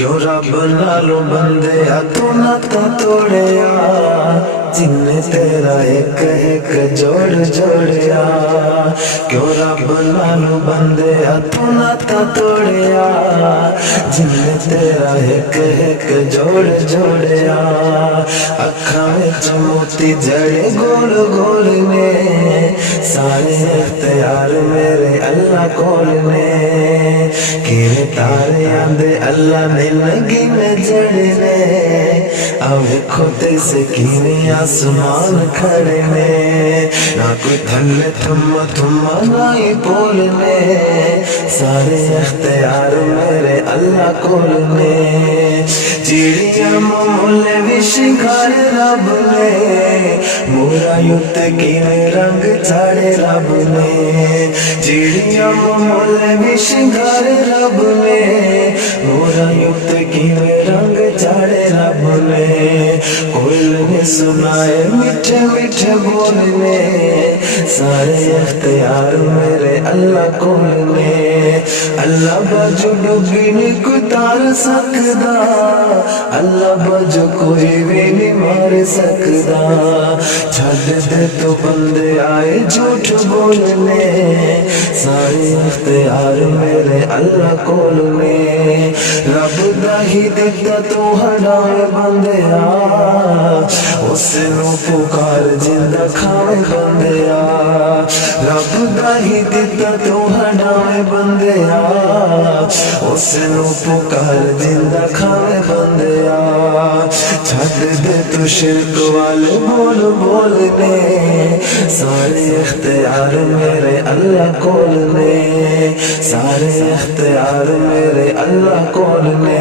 क्यों रब नालों बंदे तू नाता तोड़िया, जिन्ने तेरा एक एक जोड़ जोड़िया। क्यों रब नालों बंदे तू नाता तोड़िया, जिन्ने तेरा एक एक जोड़ जोड़िया। अखा विच मोती जड़े गोल गोल ने, सारे इख्तियार मेरे अल्लाह कोल ने। किवें तारे आंदे अल्लाह ने लगी में जड़ने, अब खोते से किवें आसमान खड़े ने। ना कोई थल्ले थम्मा थम्मा ना ही बोलने, सारे इख्तियार मेरे अल्लाह कोल ने। चिड़िया मोले भी शिकार रब ने, मोरा युत किवें रंग चाड़े रब ने। चिड़िया मोले भी शिकार रब ने, मोरा युत किवें रंग चाड़े रब ने। कोयल ने सुनाए मीठे मीठे बोलने, सारे इख्तियार मेरे अल्लाह कोल ने। अल्लाह बाजू डुबी नहीं कोई तार सकदा, अल्लाह बाजू कोई भी नहीं मार सकदा। छड़ दे तो बंदे आए झूठ बोलने, सारे इख्तियार मेरे अल्लाह कोल ने। रब दा ही दिता तू हटाए बंदिया, उसनू पुकार जिंदा खावे बंदिया। रब दा ही दिता तू हटाए बंदिया, उसनू पुकार जिंदा खावे बंदिया। छड़ दे तू शिरक वाले बोल बोलने, सारे इख्तियार मेरे अल्लाह कोल ने। सारे इख्तियार मेरे अल्लाह कोल ने।